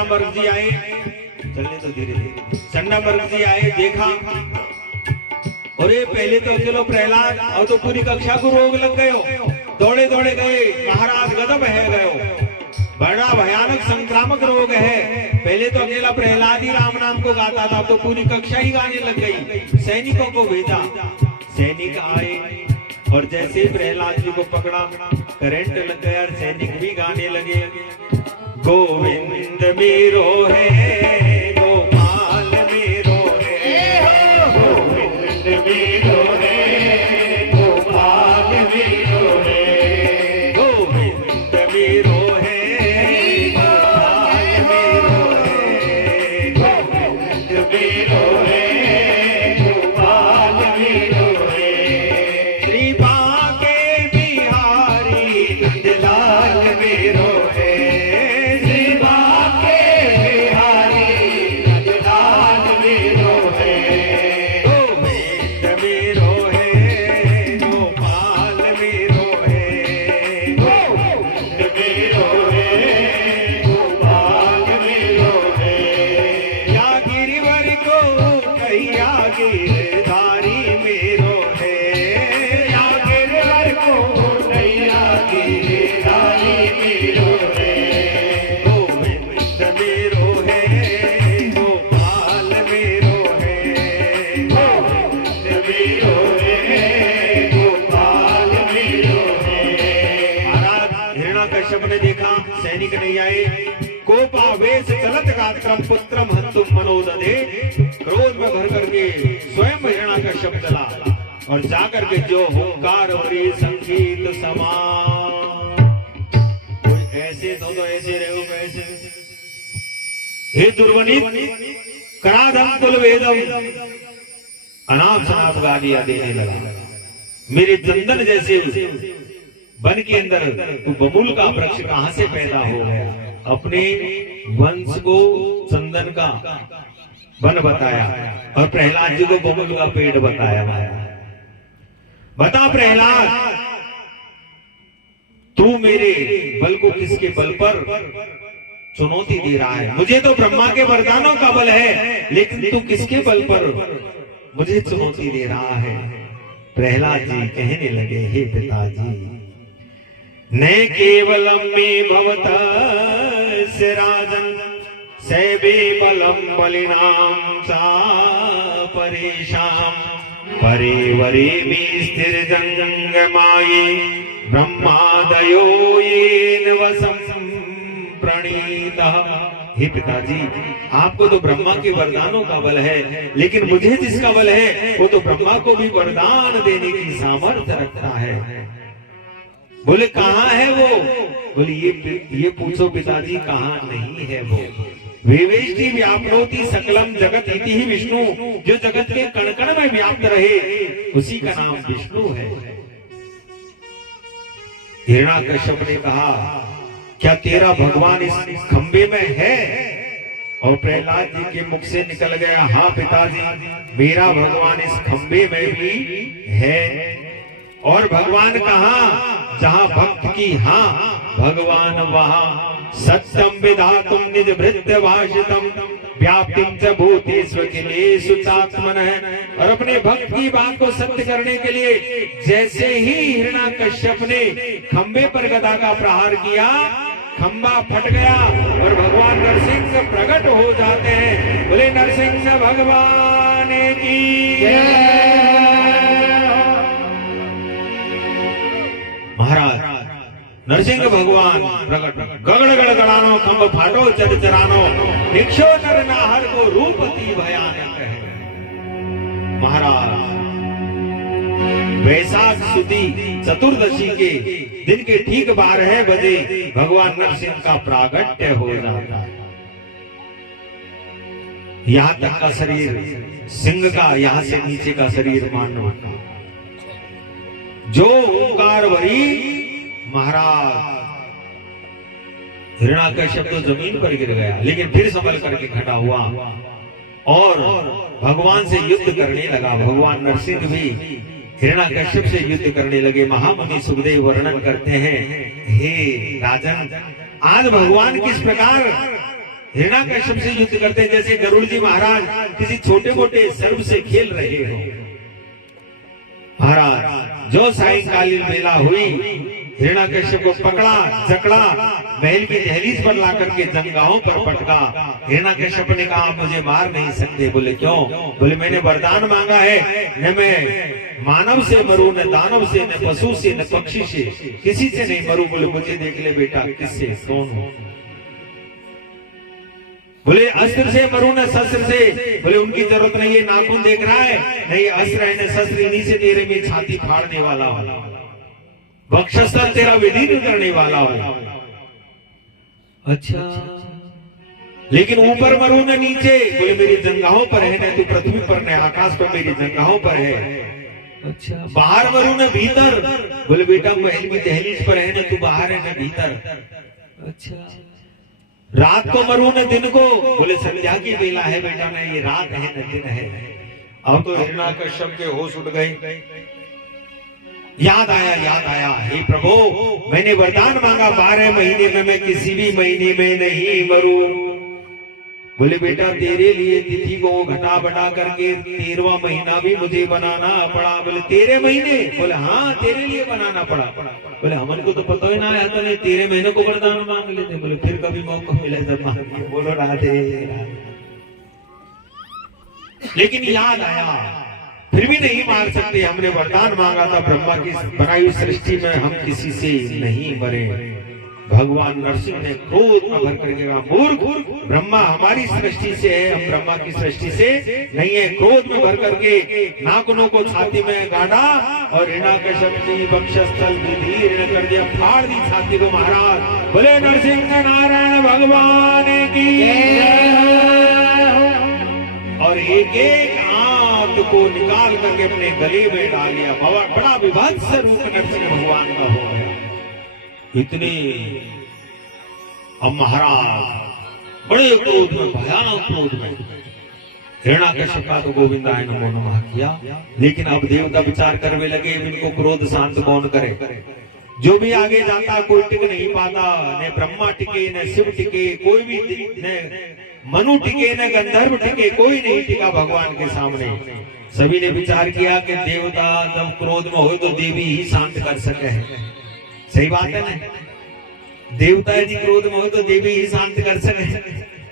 चंडामर्ग जी आए, चलने तो धीरे धीरे। चंडामर्ग जी आए, देखा, और ये पहले तो चलो प्रहलाद, और तो पूरी कक्षा को रोग लग गयो, दौड़े दौड़े गए, महाराज गदब है गयो, बड़ा भयानक संक्रामक रोग है। पहले तो अकेला प्रहलाद ही राम नाम को गाता था, तो पूरी कक्षा ही गाने लग गई। सैनिकों को भेजा, सैनिक आए और जैसे प्रहलाद जी को पकड़ा, करंट लग गया, सैनिक भी गाने लगे, गोविंद मेरो है, गोपाल मेरो है, गोविंद मेरो है, गोपाल मेरो है, गोविंद मेरो सैनिक नहीं आए, कोपावेश चलत गात्रम पुत्रम हंतुम मनोदधे, क्रोध में भर करके स्वयं हिरण्याकश्यप चला और जाकर के जो हुंकार वरी संगीत समान, ऐसे तो ऐसे रहो कैसे, हे दुर्वनित कराधम कुल वेदम, अनाप शनाप गालियां देने लगा, मेरे चंदन जैसे वन के अंदर तो बबूल का वृक्ष कहां से पैदा हो गया। अपने वंश को चंदन का वन बताया और प्रहलाद जी को बबूल का पेड़ बताया। बता प्रहलाद, तू मेरे बल को किसके बल पर चुनौती दे रहा है? मुझे तो ब्रह्मा के वरदानों का बल है, लेकिन तू किसके बल पर मुझे चुनौती दे रहा है? प्रहलाद जी कहने लगे, हे पिताजी, न केवलम में भवतस्य राजन सैवे बलम बलिनाम सा परेशाम, परे वरे में स्थिर जंगमाये ब्रह्मादयो येन वसं प्रणीतः। हे पिताजी, आपको तो ब्रह्मा के वरदानों का बल है, लेकिन मुझे जिसका बल है वो तो ब्रह्मा को भी वरदान देने की सामर्थ्य रखता है। बोले कहाँ है वो? बोले ये पूछो पिताजी, कहाँ नहीं है वो? विवेष्टि व्याप्नोति सकलम जगत इति ही विष्णु, जो जगत के कण कण में व्याप्त रहे उसी का नाम विष्णु है। हिरण्याकश्यप ने कहा, क्या तेरा भगवान इस खंबे में है? और प्रहलाद जी के मुख से निकल गया, हाँ पिताजी, मेरा भगवान इस खंबे में भी है। और भगवान कहाँ? जहाँ भक्त की हाँ भगवान वहाँ, सत्यम विधातुम निज भृत्य भाषितम व्याप्तिम च भूतेषु अखिलेषु चात्मनः। और अपने भक्त की बात को सत्य करने के लिए जैसे ही हिरण्याकश्यप ने खंबे पर गदा का प्रहार किया, खंबा फट गया और भगवान नरसिंह प्रकट हो जाते हैं। बोले नरसिंह भगवान की जय। महाराज नरसिंह भगवान प्रकट, गगड़ गड़गड़ानो खंब फाटो चर चरानो, भिक्षो नर नाहर को रूप अति भयानक है। महाराज वैशाख सुदी चतुर्दशी के दिन के ठीक 12 बजे भगवान नरसिंह का प्रागट्य हो जाता है। यहाँ तक का शरीर सिंह का, यहाँ से नीचे का शरीर मानव का। जो ओंकार वरी महाराज हिरण्याकश्यप तो जमीन पर गिर गया, लेकिन फिर संभल करके खड़ा हुआ और भगवान से युद्ध करने लगा। भगवान नरसिंह भी हिरण्याकश्यप से युद्ध करने लगे। महामुनि सुखदेव वर्णन करते हैं, हे राजन, आज भगवान किस प्रकार हिरण्याकश्यप से युद्ध करते जैसे गरुड़ जी महाराज किसी छोटे मोटे सर्प से खेल रहे हो। महाराज जो सायंकालीन बेला हुई, हिरण्याकश्यप को पकड़ा, जकड़ा, महल की दहलीज पर ला करके जंगाहों पर पटका। हिरण्याकश्यप ने कहा आप मुझे मार नहीं सकते। बोले क्यों? बोले मैंने वरदान मांगा है, न मैं मानव से मरूं, न दानव से, न पशु से, न पक्षी से, किसी से नहीं मरूं। बोले मुझे देख ले बेटा, किससे, कौन हो? बोले अस्त्र से मरूं न शस्त्र से। बोले उनकी जरूरत नहीं है, नाखून देख रहा है, नहीं अस्त्र है न शस्त्र, इन्हीं से तेरे में छाती फाड़ने वाला हो, वक्षस्थल तेरा विदीर्ण करने वाला हो। अच्छा, लेकिन ऊपर मरूं न नीचे। बोले मेरी जंगाहों पर है, न तू पृथ्वी पर, न आकाश पर, मेरी जंगाहों पर है। अच्छा, बाहर मरूं न भीतर। बोले बेटा महल की दहलीज पर है, न तू बाहर है न भीतर। अच्छा, रात को मरूं न दिन को। बोले संध्या की बेला है बेटा, न ये रात है न दिन है। अब तो हिरण्याकश्यप के होश उठ गए। याद आया, हे प्रभु मैंने वरदान मांगा 12 महीने में मैं किसी भी महीने में नहीं मरूं। बोले बेटा तेरे लिए तिथि को घटा बढ़ा करके 13वां महीना भी मुझे बनाना पड़ा। बोले 13 महीने? बोले हाँ तेरे लिए बनाना पड़ा। बोले हमन को तो पता ही ना आया था, नहीं 13 महीने को वरदान मांग लेते। बोले फिर कभी मौका मिले तब मांगिए। बोलो राधे। लेकिन याद आया, फिर भी नहीं मार सकते, हमने वरदान मांगा था, ब्रह्मा की बनाई हुई सृष्टि में हम किसी से नहीं मरे। भगवान नरसिंह ने क्रोध में भर करके कहा मूर्ख, ब्रह्मा हमारी सृष्टि से है, हम ब्रह्मा की सृष्टि से नहीं है। क्रोध में भर करके नाखूनों को छाती में गाड़ा और हिरण्याकश्यप जी वक्षस्थल विदीर्ण कर दिया, फाड़ दी छाती को। महाराज बोले नरसिंह नारायण भगवान की और एक एक आंत को निकाल करके अपने गले में डाल लिया। बड़ा विभत्स रूप नरसिंह भगवान का हो गया। इतने अब महाराज बड़े क्रोध में, भयानक क्रोध में हिरण्याकश्यप का तो गोविंदाय नमो नमः किया। लेकिन अब देवता विचार करने लगे इनको क्रोध शांत कौन करे। जो भी आगे जाता कोई टिक नहीं पाता, न ब्रह्मा टिके, न शिव टिके, कोई भी न मनु टिके, न गंधर्व टिके, कोई नहीं टिका भगवान के सामने। सभी ने विचार किया कि देवता जब क्रोध में हो तो देवी ही शांत कर सके। सही बात है ना, देवता यदि क्रोध में हो तो देवी ही शांत कर सके।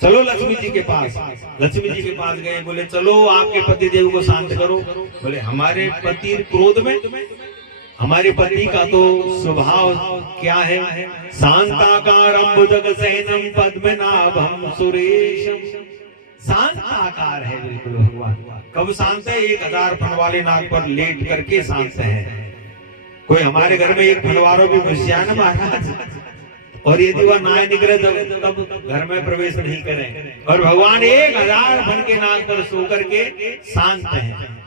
चलो लक्ष्मी जी के पास। लक्ष्मी जी के पास गए, बोले चलो आपके पति देव को शांत करो। बोले हमारे पति क्रोध में, हमारे पति का तो स्वभाव क्या है, शांताकारं भुजगशयनं पद्मनाभं सुरेशम। शांत आकार है बिल्कुल भगवान। कब शांत है? 1000 फन वाले नाग पर लेट करके शांत है। कोई हमारे घर में एक फनवारों भी घुस जाए ना महाराज, और यदि वह ना निकले तब घर में प्रवेश नहीं करें। और भगवान 1000 फन के नाग पर सो करके शांत है।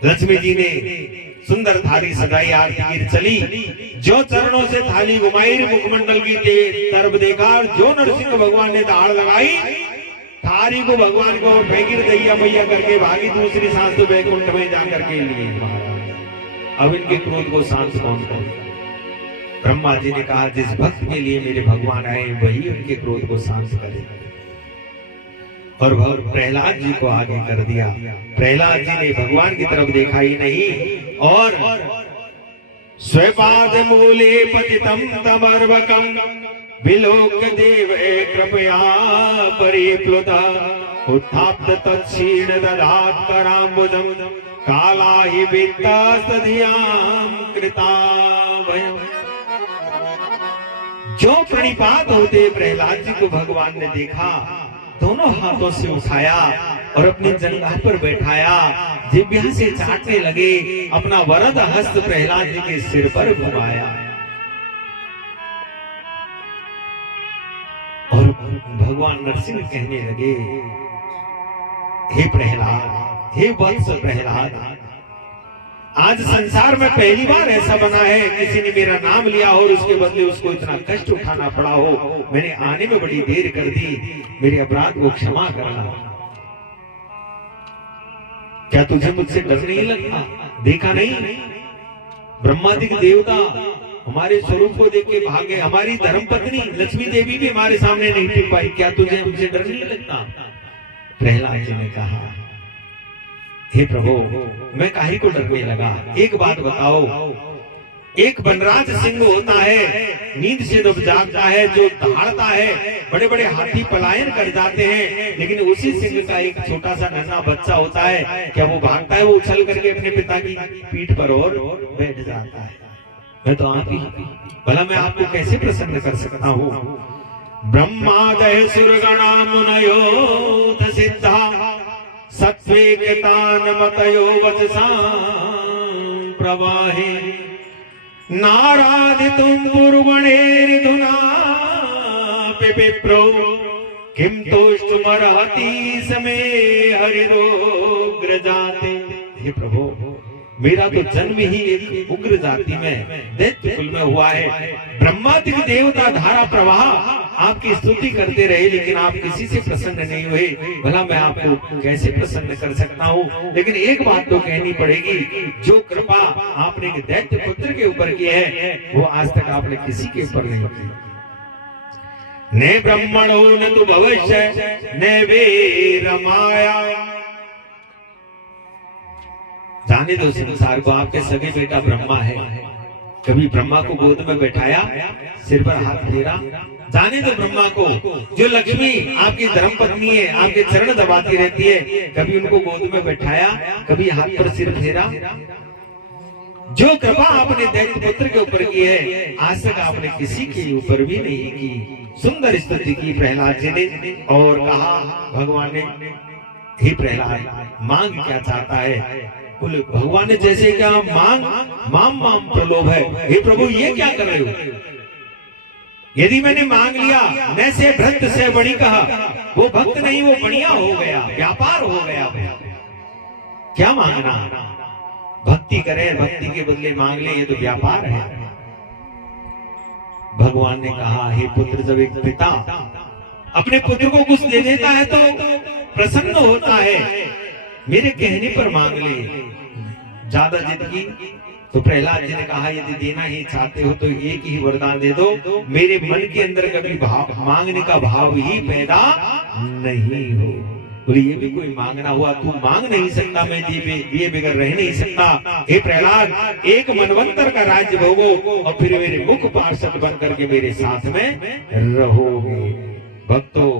लक्ष्मी जी ने सुंदर थाली सजाई, आरती की चली, जो चरणों से थाली घुमाई, मुखमंडल की तरफ देखा, और जो नरसिंह भगवान ने दाढ़ लगाई, थाली को भगवान को फेंकी, दैया मैया करके भागी दूसरी सांस तो वैकुंठ में जाकर के लिए। अब इनके क्रोध को शांत कौन करे? ब्रह्मा जी ने कहा जिस भक्त के लिए मेरे भगवान आए वही उनके क्रोध को शांत करे। और प्रहलाद जी को आगे कर दिया। प्रहलाद जी ने भगवान की तरफ देखा ही नहीं, और स्वपाद मूले पतितं तमर्वकं विलोक्य देवे कृपया परिप्लुता उत्थाप्य तत्क्षीण दधात् कराम्बुजं काला हि वित्तास्तधियां कृता वयम्। जो प्रणिपात होते प्रहलाद जी को भगवान ने देखा, दोनों हाथों से उठाया और अपनी जंघा पर बैठाया, जिह्वा से चाटने लगे, अपना वरद हस्त प्रहलाद जी के सिर पर घुमाया और भगवान नरसिंह कहने लगे हे प्रहलाद, हे वत्स प्रहलाद, आज संसार में पहली बार ऐसा बना है किसी ने मेरा नाम लिया और उसके बदले उसको इतना कष्ट उठाना पड़ा हो। मैंने आने में बड़ी देर कर दी, मेरे अपराध को क्षमा करना। क्या तुझे मुझसे डर नहीं लगता? देखा नहीं ब्रह्मादि देवता हमारे स्वरूप को देख के भागे। हमारी धर्म पत्नी लक्ष्मी देवी भी हमारे सामने नहीं टिक पाई, क्या तुझे हमसे डर नहीं लगता? प्रहलाद जी ने कहा, हे प्रभु, मैं काहे को डरने लगा? एक बात बताओ, एक वनराज सिंह होता है, नींद से जब जागता है, जो दहाड़ता है, बड़े बड़े हाथी पलायन कर जाते हैं, लेकिन उसी सिंह का एक छोटा सा नन्हा बच्चा होता है, क्या वो भागता है? वो उछल करके अपने पिता की पीठ पर और बैठ जाता है। मैं तो आप ही, भला मैं आपको कैसे प्रसन्न कर सकता हूँ? ब्रह्मादय सुरगणा मुनयो सिद्धा सत्वेकतान मतयो वचसा प्रवाहे नाराधितुं पूर्वणेर्धुना विप्रो किम तोष्टुमर्हति समे हरिरोग्र जाते। हे प्रभु, मेरा तो जन्म ही एक उग्र जाति में, दैत्य कुल में हुआ है। ब्रह्मादिक देवता धारा प्रवाह आपकी स्तुति करते रहे, लेकिन आप किसी से प्रसन्न नहीं हुए। भला मैं आपको कैसे प्रसन्न कर सकता हूँ? लेकिन एक बात तो कहनी पड़ेगी, जो कृपा आपने एक दैत्य पुत्र के ऊपर की है, वो आज तक आपने किसी के ऊपर नहीं की। ने ब्रह्मणो न तो भविष्य ने वीर माया। जाने दो संसार को, आपके सगे बेटा ब्रह्मा है, कभी ब्रह्मा को गोद में बैठाया, सिर पर हाथ फेरा? जाने दो ब्रह्मा को, जो लक्ष्मी आपकी धर्म पत्नी है, आपके चरण दबाती रहती है, कभी उनको गोद में बैठाया, कभी हाथ पर सिर फेरा? जो कृपा आपने दैत्य पुत्र के ऊपर की है, आज तक आपने किसी के ऊपर भी नहीं की। सुंदर स्तुति की प्रहलाद जी ने, और कहा भगवान ने, हे प्रहलाद, मांग क्या चाहता है? बोले भगवान ने जैसे क्या मांग, माम माम प्रलोभ है। हे प्रभु, ये क्या कर रहे हो? यदि मैंने मांग लिया, न से भक्त से बड़ी कहा, वो भक्त नहीं, वो बढ़िया हो गया, व्यापार हो गया। क्या मांगना? भक्ति करे, भक्ति के बदले मांग ले, ये तो व्यापार है। भगवान ने कहा, हे पुत्र, जब एक पिता अपने पुत्र को कुछ दे देता है तो प्रसन्न होता है, मेरे कहने पर मांग ले। ज्यादा जिद की तो प्रहलाद जी ने कहा, यदि देना ही चाहते हो तो एक ही वरदान दे दो, मेरे मन के अंदर कभी मांगने का भाव ही पैदा नहीं हो। बोले ये भी कोई मांगना हुआ? तू मांग नहीं सकता, मैं दिए बगैर रह नहीं सकता। हे प्रहलाद, एक मनवंतर का राज्य भोगो और फिर मेरे मुख पार्षद बन करके मेरे साथ में रहोगे। भक्तों,